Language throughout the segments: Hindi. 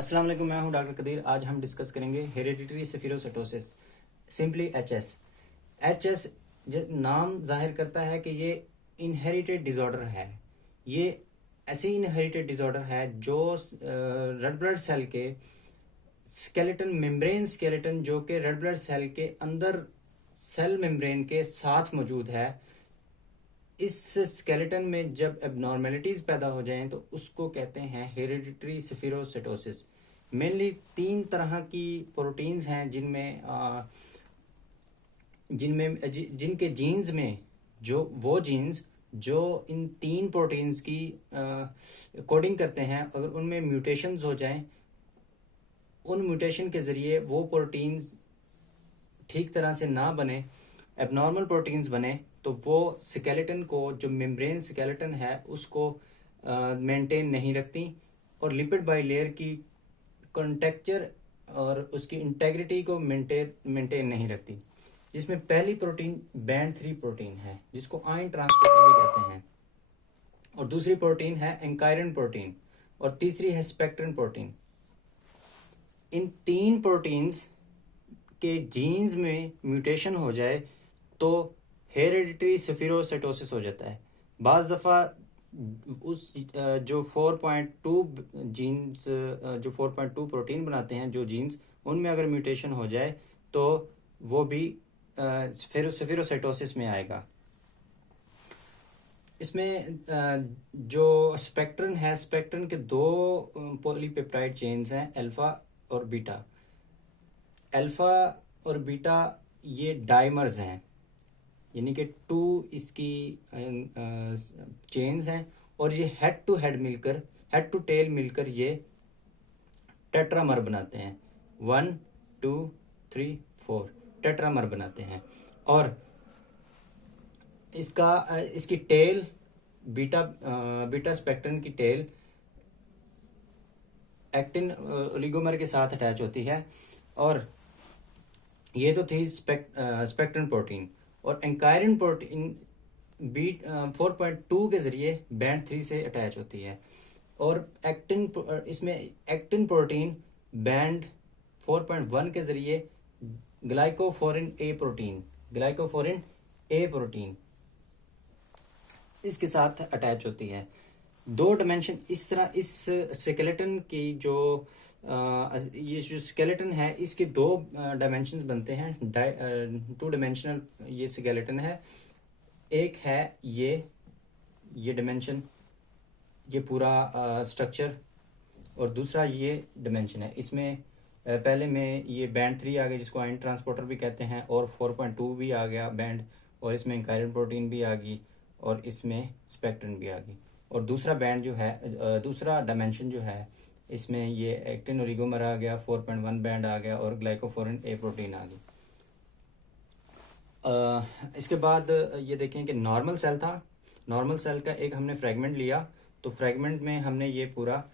अस्सलाम वालेकुम, मैं हूं डॉक्टर कदीर। आज हम डिस्कस करेंगे हेरेडिटरी सेफिरोसिटोसिस, सिंपली एचएस। एचएस नाम जाहिर करता है कि ये इनहेरिटेड डिसऑर्डर है। ये ऐसी इनहेरिटेड डिसऑर्डर है जो रेड ब्लड सेल के स्केलेटन, मेम्ब्रेन स्केलेटन, जो कि रेड ब्लड सेल के अंदर सेल मेम्ब्रेन के साथ मौजूद है, इस स्केलेटन में जब एबनॉर्मेलिटीज पैदा हो जाएं तो उसको कहते हैं हेरिडिटरी सेफिरोसिटोसिस। मेनली 3 तरह की प्रोटीन्स हैं जिनके जीन्स में वो जीन्स जो इन 3 प्रोटीन्स की कोडिंग करते हैं, अगर उनमें म्यूटेशंस हो जाएं, उन म्यूटेशन के ज़रिए वो प्रोटीन्स ठीक तरह से ना बने, एबनॉर्मल प्रोटीन्स बने, तो वो स्केलेटन को, जो मेम्ब्रेन स्केलेटन है, उसको मेंटेन नहीं रखती और लिपिड बाइलेयर की कॉन्टेक्चर और उसकी इंटेग्रिटी को मेंटेन नहीं रखती। जिसमें पहली प्रोटीन बैंड 3 प्रोटीन है, जिसको आयन ट्रांसपोर्टर भी कहते हैं, और दूसरी प्रोटीन है एंकायरन प्रोटीन, और तीसरी है स्पेक्ट्रिन प्रोटीन। इन 3 प्रोटीन्स के जीन्स में म्यूटेशन हो जाए तो हेरिडिटरी सेफिरोसिटोसिस हो जाता है। बाज़ दफ़ा उस जो 4.2 जीन्स, जो 4.2 प्रोटीन बनाते हैं, जो जीन्स, उनमें अगर म्यूटेशन हो जाए तो वो भी सेफिरोसिटोसिस में आएगा। इसमें जो स्पेक्ट्रन है, स्पेक्ट्रन के 2 पॉलीपेप्टाइड चेन्स हैं, अल्फा और बीटा। अल्फा और बीटा ये डाइमर्स हैं, यानी कि 2 इसकी चेन्स हैं, और ये हेड टू टेल मिलकर ये टेट्रामर बनाते हैं। 1 2 3 4 टेट्रामर बनाते हैं। और इसकी टेल, बीटा स्पेक्ट्रन की टेल एक्टिन ओलिगोमर के साथ अटैच होती है। और ये तो थी स्पेक्ट्रन प्रोटीन। और एंकायरन प्रोटीन 4.2 के जरिए बैंड 3 से अटैच होती है। और इसमें एक्टिन प्रोटीन बैंड 4.1 के जरिए ग्लाइकोफोरिन ए प्रोटीन इसके साथ अटैच होती है। 2 डायमेंशन इस तरह, इस स्केलेटन की ये जो स्केलेटन है, इसके 2 डायमेंशंस बनते हैं। 2 डायमेंशनल ये स्केलेटन है। एक है ये डायमेंशन, ये पूरा स्ट्रक्चर, और दूसरा ये डायमेंशन है। इसमें पहले में ये बैंड 3 आ गया, जिसको आयन ट्रांसपोर्टर भी कहते हैं, और 4.2 भी आ गया बैंड, और इसमें एंकायरन प्रोटीन भी आ गई, और इसमें स्पेक्ट्रन भी आ गई। और दूसरा बैंड जो है, दूसरा डायमेंशन जो है, इसमें ये एक्टिन ओलिगोमर आ गया, 4.1 बैंड आ गया, और ग्लाइकोफोरिन ए प्रोटीन आ गई। इसके बाद ये देखें कि नॉर्मल सेल था। नॉर्मल सेल का एक हमने फ्रेगमेंट लिया, तो फ्रेगमेंट में हमने ये पूरा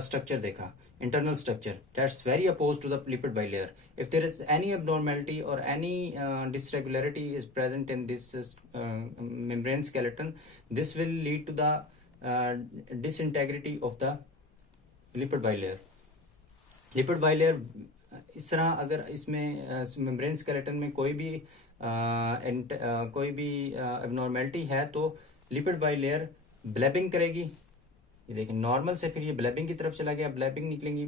स्ट्रक्चर देखा, internal structure that's very opposed to the lipid bilayer. If there is any abnormality or any dysregularity is present in this membrane skeleton, this will lead to the disintegrity of the lipid bilayer. Lipid bilayer इस तरह, अगर इसमें मेम्ब्रेन स्केलेटन में कोई भी abnormality है तो लिपिड बाइलेयर ब्लैबिंग करेगी। ये देखिए, नॉर्मल से फिर ये ब्लैबिंग की तरफ चला गया, ब्लैबिंग निकलेंगी,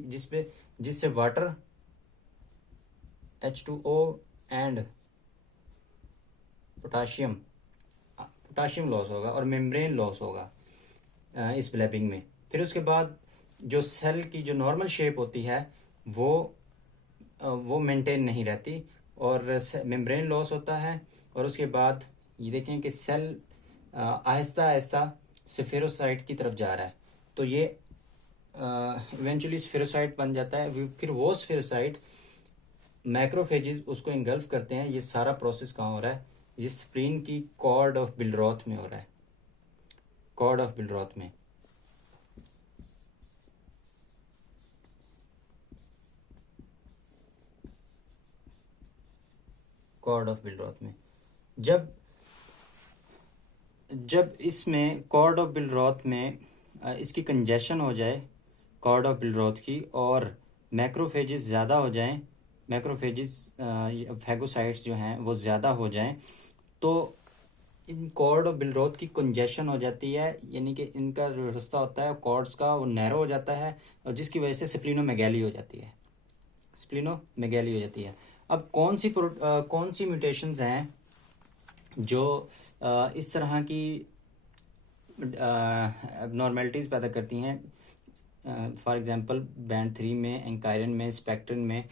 जिससे water, H2O and potassium loss होगा, और मेम्ब्रेन लॉस होगा इस ब्लैबिंग में। फिर उसके बाद जो सेल की जो नॉर्मल शेप होती है वो मेंटेन नहीं रहती, और मेम्ब्रेन लॉस होता है। और उसके बाद ये देखें कि सेल आहिस्ता आहिस्ता स्फेरोसाइट की तरफ जा रहा है, तो ये इवेंचुअली स्फेरोसाइट बन जाता है। फिर वो स्फेरोसाइट, मैक्रोफेजेस उसको इंगल्फ करते हैं। ये सारा प्रोसेस कहाँ हो रहा है? ये स्प्लीन की कॉर्ड ऑफ बिलरॉथ में हो रहा है, कॉर्ड ऑफ बिलरॉथ में। कॉर्ड ऑफ बिलरॉथ में जब इसमें कॉर्ड ऑफ बिलरॉथ में इसकी कंजेशन हो जाए कॉर्ड ऑफ बिलरोथ की, और मैक्रोफेजेस ज़्यादा हो जाएं, मैक्रोफेजेस फैगोसाइट्स जो हैं वो ज़्यादा हो जाएं, तो इन कॉर्ड ऑफ बिलरोथ की कंजेशन हो जाती है, यानी कि इनका जो रास्ता होता है कॉर्ड्स का वो नैरो हो जाता है, और जिसकी वजह से स्प्लीनोमेगैली हो जाती है, स्प्लीनोमेगैली हो जाती है। अब कौन सी म्यूटेशंस हैं जो इस तरह की एबनॉर्मेलिटीज़ पैदा करती हैं? फॉर एग्जांपल बैंड 3 में, एंकायरन में, स्पेक्ट्रन में,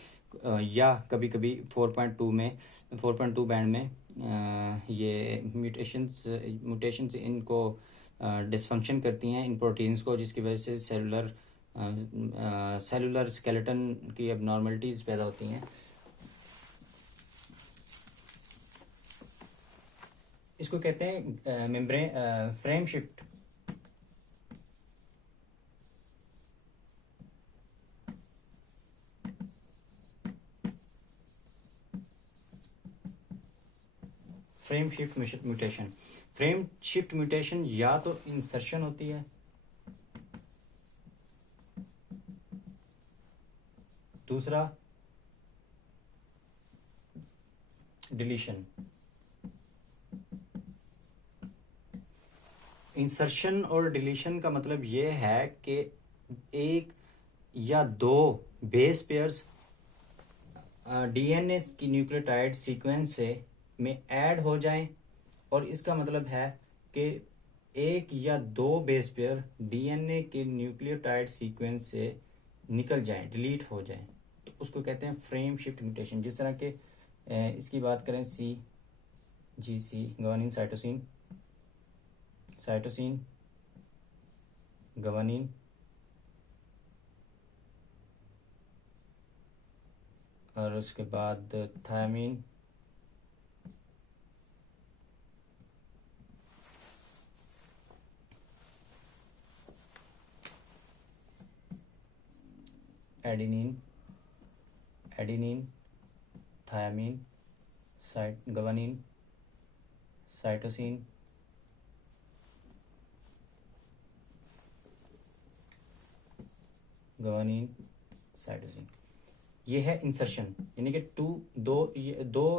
या कभी कभी 4.2 में, 4.2 बैंड में ये म्यूटेशंस इनको डिसफंक्शन करती हैं इन प्रोटीन्स को, जिसकी वजह से सेलुलर स्केलेटन की एबनॉर्मलिटीज़ पैदा होती हैं। इसको कहते हैं membrane frame shift. Frame shift mutation या तो इंसर्शन होती है, दूसरा डिलीशन। इंसर्शन और डिलीशन का मतलब ये है कि एक या दो बेस पेयर्स डीएनए की न्यूक्लियोटाइड सीक्वेंस से में ऐड हो जाएं, और इसका मतलब है कि एक या दो बेस पेयर डीएनए के न्यूक्लियोटाइड सीक्वेंस से निकल जाएं, डिलीट हो जाएं, तो उसको कहते हैं फ्रेम शिफ्ट म्यूटेशन। जिस तरह के इसकी बात करें, GC गवानीन साइटोसिन गवानीन, और उसके बाद thymine, adenine, thymine, guanine, cytosine, guanine, cytosine. ये है इंसर्शन, यानी कि दो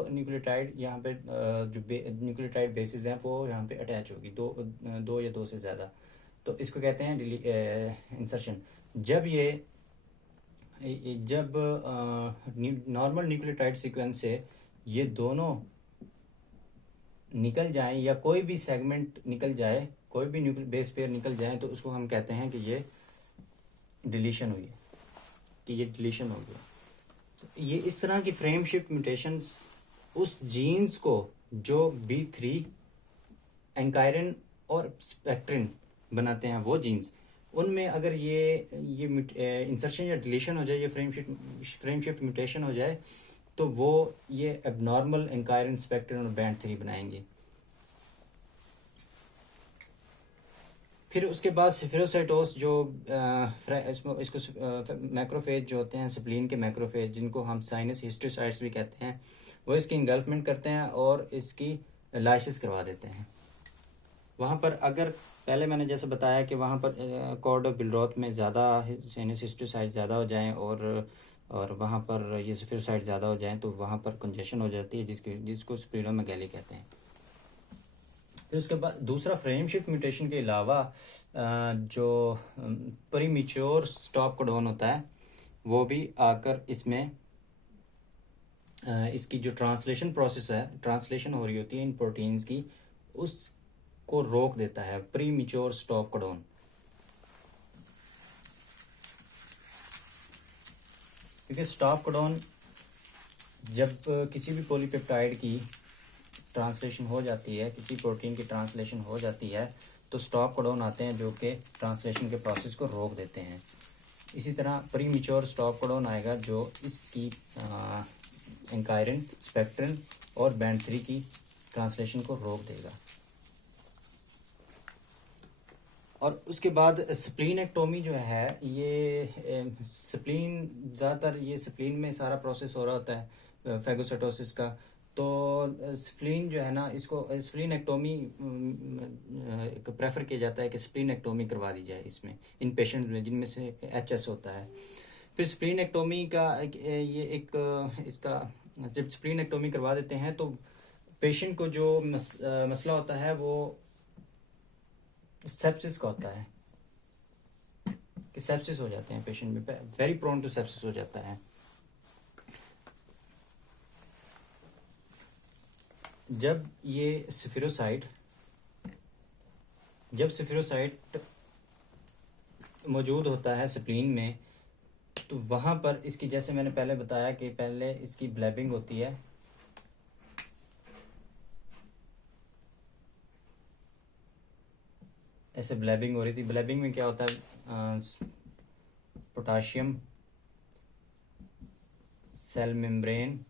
न्यूक्लियोटाइड यहाँ पे जो न्यूक्लियोटाइड बेसिस हैं वो यहाँ पे अटैच होगी, दो या दो से ज़्यादा, तो इसको कहते हैं इंसर्शन। जब नॉर्मल न्यूक्लियोटाइड सीक्वेंस से ये दोनों निकल जाएं, या कोई भी सेगमेंट निकल जाए, कोई भी बेस पेयर निकल जाए, तो उसको हम कहते हैं कि ये डिलीशन हुई है, कि ये डिलीशन हो गया। तो ये इस तरह की फ्रेम शिफ्ट म्यूटेशंस उस जीन्स को जो B3 एंकायरन और स्पेक्ट्रिन बनाते हैं, वो जीन्स, उनमें अगर ये इंसर्शन या डिलीशन हो जाए, ये फ्रेम शिफ्ट म्यूटेशन हो जाए, तो वो ये एबनॉर्मल एंकायरन, स्पेक्ट्रिन और बैंड 3 बनाएंगे। फिर उसके बाद सेफेरोसाइटोस जो इसको मैक्रोफेज जो होते हैं, स्प्लीन के मैक्रोफेज, जिनको हम साइनस हिस्टोसाइट्स भी कहते हैं, वो इसकी इंगल्फमेंट करते हैं और इसकी लाइसिस करवा देते हैं। वहाँ पर अगर पहले मैंने जैसे बताया कि वहाँ पर कॉर्ड ऑफ बिलरोथ में ज़्यादा साइनस हिस्टोसाइट्स ज़्यादा हो जाएं, और वहाँ पर ये सेफेरोसाइट ज़्यादा हो जाएं, तो वहाँ पर कंजेशन हो जाती है, जिसको स्प्लीनोमेगैली कहते हैं। फिर उसके बाद दूसरा फ्रेम शिफ्ट म्यूटेशन के अलावा जो प्रीमेच्योर स्टॉप कोडॉन होता है, वो भी आकर इसमें इसकी जो ट्रांसलेशन प्रोसेस है, ट्रांसलेशन हो रही होती है इन प्रोटीन्स की, उसको रोक देता है, प्रीमेच्योर स्टॉप कोडॉन। क्योंकि स्टॉप कोडॉन जब किसी भी पॉलीपेप्टाइड की ट्रांसलेशन हो जाती है, किसी प्रोटीन की ट्रांसलेशन हो जाती है, तो स्टॉप कोडॉन आते हैं जो कि ट्रांसलेशन के प्रोसेस को रोक देते हैं। इसी तरह प्रीमेच्योर स्टॉप कोडॉन आएगा जो इसकी एंकायरन, स्पेक्ट्रन और बैंड 3 की ट्रांसलेशन को रोक देगा। और उसके बाद स्प्लीनेक्टोमी जो है, ये स्प्लीन ज़्यादातर, ये स्प्लीन में सारा प्रोसेस हो रहा होता है फैगोसाइटोसिस का, तो स्प्लीन जो है ना, इसको स्प्लीनेक्टोमी प्रेफर किया जाता है कि स्प्लीनेक्टोमी करवा दी जाए इसमें, इन पेशेंट्स में जिनमें से एचएस होता है। फिर स्प्लीनेक्टोमी का ये एक इसका जब स्प्लीनेक्टोमी करवा देते हैं तो पेशेंट को जो मसला होता है वो सेप्सिस का होता है कि सेप्सिस हो जाते हैं पेशेंट में, वेरी प्रोन टू सेप्सिस हो जाता है। जब सफिरोसाइट मौजूद होता है स्प्लीन में, तो वहाँ पर इसकी, जैसे मैंने पहले बताया कि पहले इसकी ब्लैबिंग होती है, ऐसे ब्लैबिंग हो रही थी। ब्लैबिंग में क्या होता है, potassium cell membrane,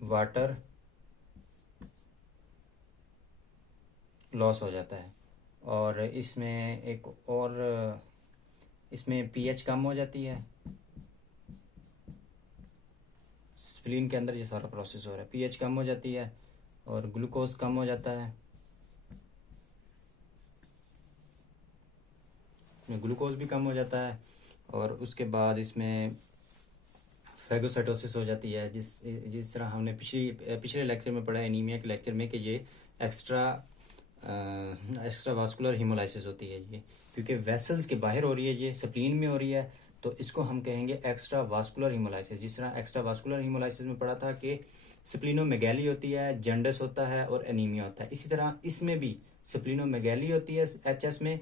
water loss हो जाता है, और इसमें पीएच कम हो जाती है। स्प्लीन के अंदर ये सारा प्रोसेस हो रहा है, पीएच कम हो जाती है और ग्लूकोज कम हो जाता है, ग्लूकोज भी कम हो जाता है। और उसके बाद इसमें फैगोसाइटोसिस हो जाती है, जिस तरह हमने पिछले लेक्चर में पढ़ा, एनीमिया के लेक्चर में, कि ये एक्स्ट्रा वास्कुलर हीमोलाइसिस होती है ये, क्योंकि वेसल्स के बाहर हो रही है, ये स्प्लीन में हो रही है, तो इसको हम कहेंगे एक्स्ट्रा वास्कुलर हीमोलाइसिस। जिस तरह एक्स्ट्रा वास्कुलर हीमोलाइसिस में पढ़ा था कि स्प्लीनोमेगैली होती है, जॉन्डिस होता है और एनीमिया होता है, इसी तरह इसमें भी स्प्लीनोमेगैली होती है एचएस में,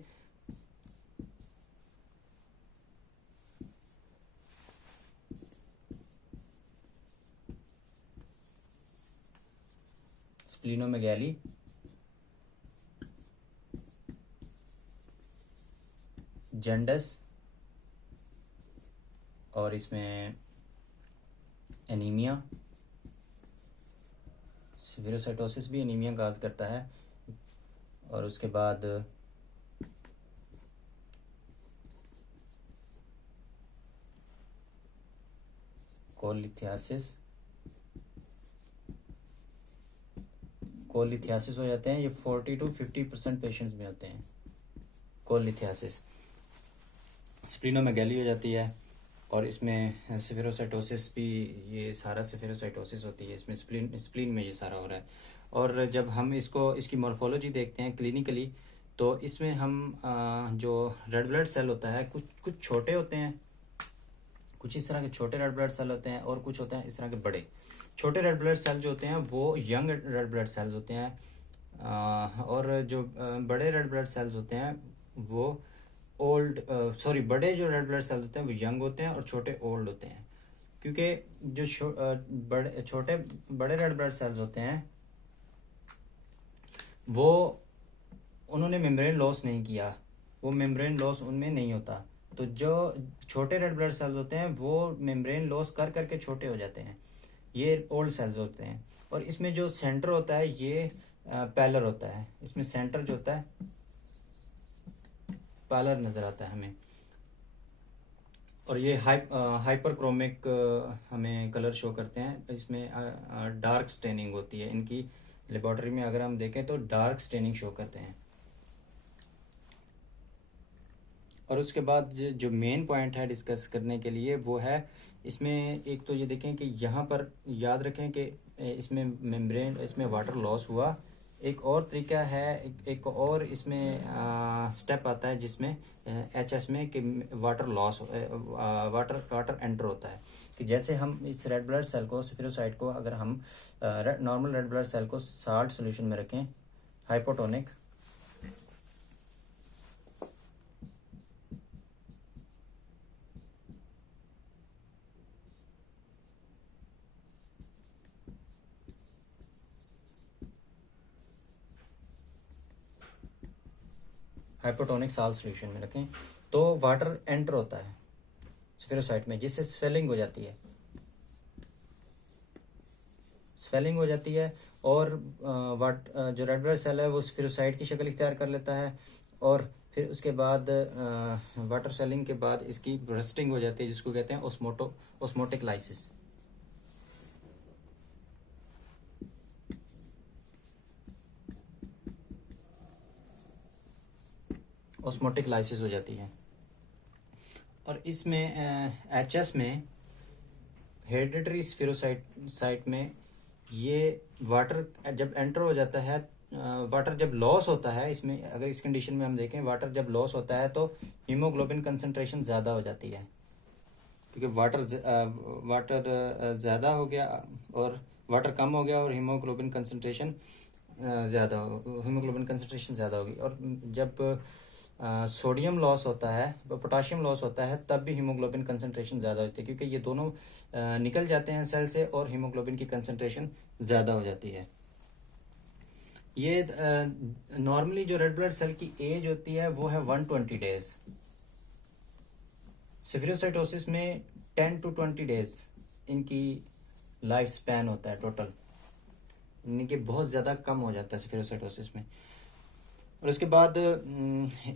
स्प्लीनोमेगैली, जॉन्डिस और इसमें एनीमिया। सेफिरोसाइटोसिस भी एनीमिया काज करता है। और उसके बाद कोलिथियासिस हो जाते हैं, ये 40 to 50% पेशेंट्स में होते हैं कोलिथियासिस। स्प्लीनोमेगैली हो जाती है, और इसमें सेफिरोसाइटोसिस भी, ये सारा सेफिरोसाइटोसिस होती है इसमें, स्प्लीन में ये सारा हो रहा है। और जब हम इसकी मॉर्फोलॉजी देखते हैं क्लिनिकली, तो इसमें हम जो रेड ब्लड सेल होता है, कुछ छोटे होते हैं, कुछ इस तरह के छोटे रेड ब्लड सेल होते हैं, और कुछ होते हैं इस तरह के बड़े। छोटे रेड ब्लड सेल जो होते हैं वो यंग रेड ब्लड सेल्स होते हैं, और जो बड़े रेड ब्लड सेल्स होते हैं वो बड़े जो रेड ब्लड सेल्स होते हैं वो यंग होते हैं और छोटे ओल्ड होते हैं। क्योंकि जो बड़े रेड ब्लड सेल्स होते हैं वो, उन्होंने मेम्ब्रेन लॉस नहीं किया, वो मेम्ब्रेन लॉस उनमें नहीं होता। तो जो छोटे रेड ब्लड सेल्स होते हैं वो मेम्ब्रेन लॉस कर करके छोटे हो जाते हैं, ये ओल्ड सेल्स होते हैं। और इसमें जो सेंटर होता है ये पैलर होता है, इसमें सेंटर जो होता है पैलर नज़र आता है हमें। और ये हाइपरक्रोमिक हमें कलर शो करते हैं, इसमें डार्क स्टेनिंग होती है इनकी। लेबोरेटरी में अगर हम देखें तो डार्क स्टेनिंग शो करते हैं। और उसके बाद जो मेन पॉइंट है डिस्कस करने के लिए वो है, इसमें एक तो ये देखें कि यहाँ पर याद रखें कि इसमें मेम्ब्रेन, इसमें वाटर लॉस हुआ। एक और तरीका है, एक और इसमें स्टेप आता है जिसमें एचएस में कि वाटर लॉस, वाटर एंटर होता है। कि जैसे हम इस रेड ब्लड सेल को, सेफिरोसाइट को, अगर हम नॉर्मल रेड ब्लड सेल को साल्ट सोल्यूशन में रखें, हाइपोटोनिक, हाइपोटोनिक साल्ट सोल्यूशन में रखें, तो वाटर एंटर होता है स्फेरोसाइट में, जिससे स्वेलिंग हो जाती है, और जो रेड ब्लड सेल है वो स्फेरोसाइट की शक्ल इख्तियार कर लेता है। और फिर उसके बाद वाटर सेलिंग के बाद इसकी रस्टिंग हो जाती है, जिसको कहते हैं ऑस्मोटिक लाइसिस। ऑस्मोटिक लाइसिस हो जाती है। और इसमें HS में हेरिडिटरी स्फीरोसाइट में ये वाटर जब एंटर हो जाता है, वाटर जब लॉस होता है इसमें, अगर इस कंडीशन में हम देखें वाटर जब लॉस होता है तो हीमोग्लोबिन कंसंट्रेशन ज़्यादा हो जाती है, क्योंकि वाटर ज़्यादा हो गया और वाटर कम हो गया और हीमोग्लोबिन कंसंट्रेशन ज़्यादा होगी। और जब सोडियम लॉस होता है, पोटाशियम लॉस होता है, तब भी हीमोग्लोबिन कंसंट्रेशन ज़्यादा होती है, क्योंकि ये दोनों निकल जाते हैं सेल से और हीमोग्लोबिन की कंसंट्रेशन ज़्यादा हो जाती है। ये नॉर्मली जो रेड ब्लड सेल की एज होती है वो है 120 डेज। सेफिरोसाइटोसिस में 10 to 20 डेज इनकी लाइफ स्पैन होता है टोटल, इनके बहुत ज़्यादा कम हो जाता है सेफिरोसाइटोसिस में। और उसके बाद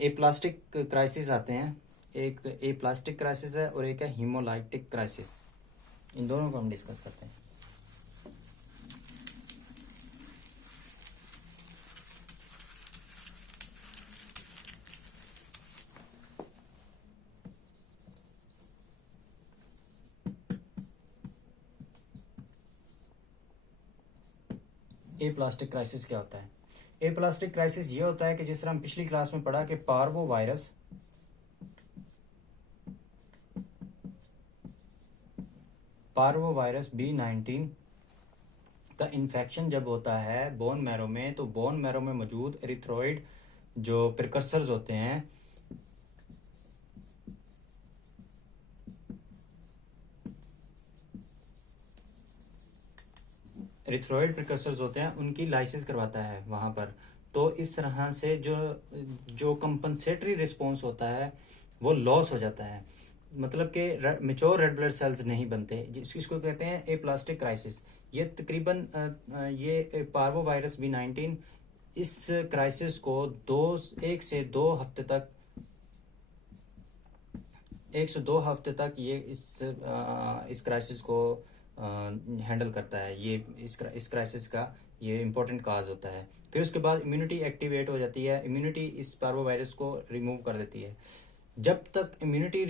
एप्लास्टिक क्राइसिस आते हैं। एक एप्लास्टिक क्राइसिस है और एक है हीमोलाइटिक क्राइसिस। इन दोनों को हम डिस्कस करते हैं। एप्लास्टिक क्राइसिस क्या होता है? एप्लास्टिक क्राइसिस ये होता है कि जिस तरह हम पिछली क्लास में पढ़ा कि पार्वोवायरस B19 का इन्फेक्शन जब होता है बोन मैरो में, तो बोन मैरो में मौजूद एरिथ्रोइड जो प्रिकर्सर्स होते हैं, एरिथ्रोइड प्रिकर्सर्स होते हैं, उनकी लाइसिस करवाता है वहाँ पर। तो इस तरह से जो कंपनसेटरी रिस्पॉन्स होता है वो लॉस हो जाता है, मतलब कि मेच्योर रेड ब्लड सेल्स नहीं बनते, जिसको कहते हैं एप्लास्टिक क्राइसिस। ये तकरीबन ये पार्वोवायरस B19 इस क्राइसिस को 1 से 2 हफ्ते तक 1 से 2 हफ्ते तक ये इस क्राइसिस को हैंडल करता है। ये इस क्राइसिस का ये इम्पोर्टेंट काज होता है। फिर उसके बाद इम्यूनिटी एक्टिवेट हो जाती है, इम्यूनिटी इस पार्वोवायरस को रिमूव कर देती है। जब तक इम्यूनिटी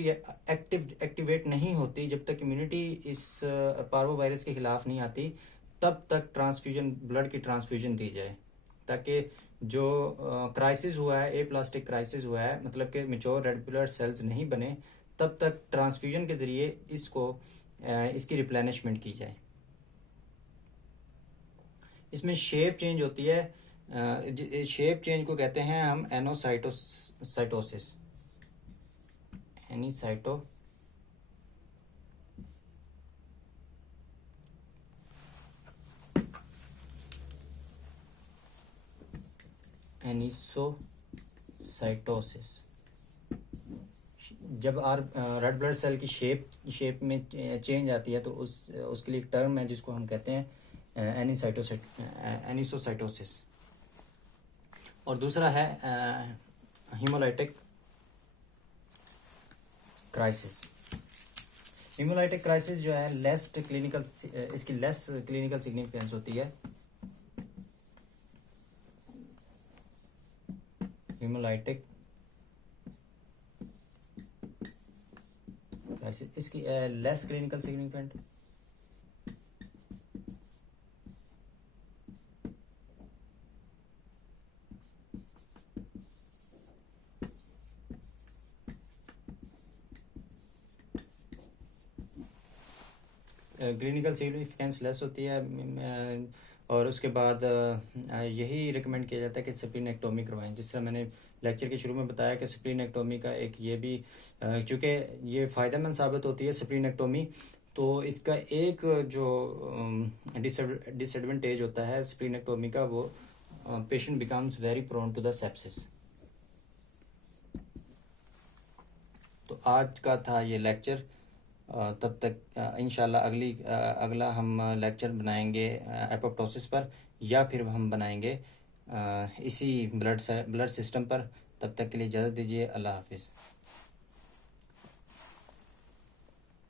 एक्टिवेट नहीं होती, जब तक इम्यूनिटी इस पार्वोवायरस के खिलाफ नहीं आती, तब तक ट्रांसफ्यूजन, ब्लड की ट्रांसफ्यूजन दी जाए, ताकि जो क्राइसिस हुआ है, एप्लास्टिक क्राइसिस हुआ है, मतलब कि मेच्योर रेड ब्लड सेल्स नहीं बने, तब तक ट्रांसफ्यूजन के ज़रिए इसकी रिप्लेनिशमेंट की जाए। इसमें शेप चेंज होती है, शेप चेंज को कहते हैं हम एनोसाइटोसिस, एनिसोसाइटोसिस। जब रेड ब्लड सेल की शेप में चेंज आती है तो उसके लिए एक टर्म है जिसको हम कहते हैं एनिसोसाइटोसिस। और दूसरा है हीमोलाइटिक क्राइसिस। हीमोलाइटिक क्राइसिस जो है इसकी लेस क्लिनिकल सिग्निफिकेंस होती है। हीमोलाइटिक क्राइसिस, इसकी less clinical significant. Clinical significance less होती है। और उसके बाद यही रिकमेंड किया जाता है कि स्प्लीनेक्टोमी करवाएं। जिस तरह मैंने लेक्चर के शुरू में बताया कि स्प्लीनेक्टोमी का एक ये भी, चूँकि ये फ़ायदेमंद साबित होती है स्प्लीनेक्टोमी, तो इसका एक जो डिसएडवांटेज होता है स्प्लीनेक्टोमी का, वो patient becomes very prone to the sepsis. तो आज का था ये लेक्चर। तब तक इंशाल्लाह अगला हम लेक्चर बनाएंगे एपोप्टोसिस पर, या फिर हम बनाएंगे इसी ब्लड सिस्टम पर। तब तक के लिए इजाज़त दीजिए। अल्लाह हाफिज़।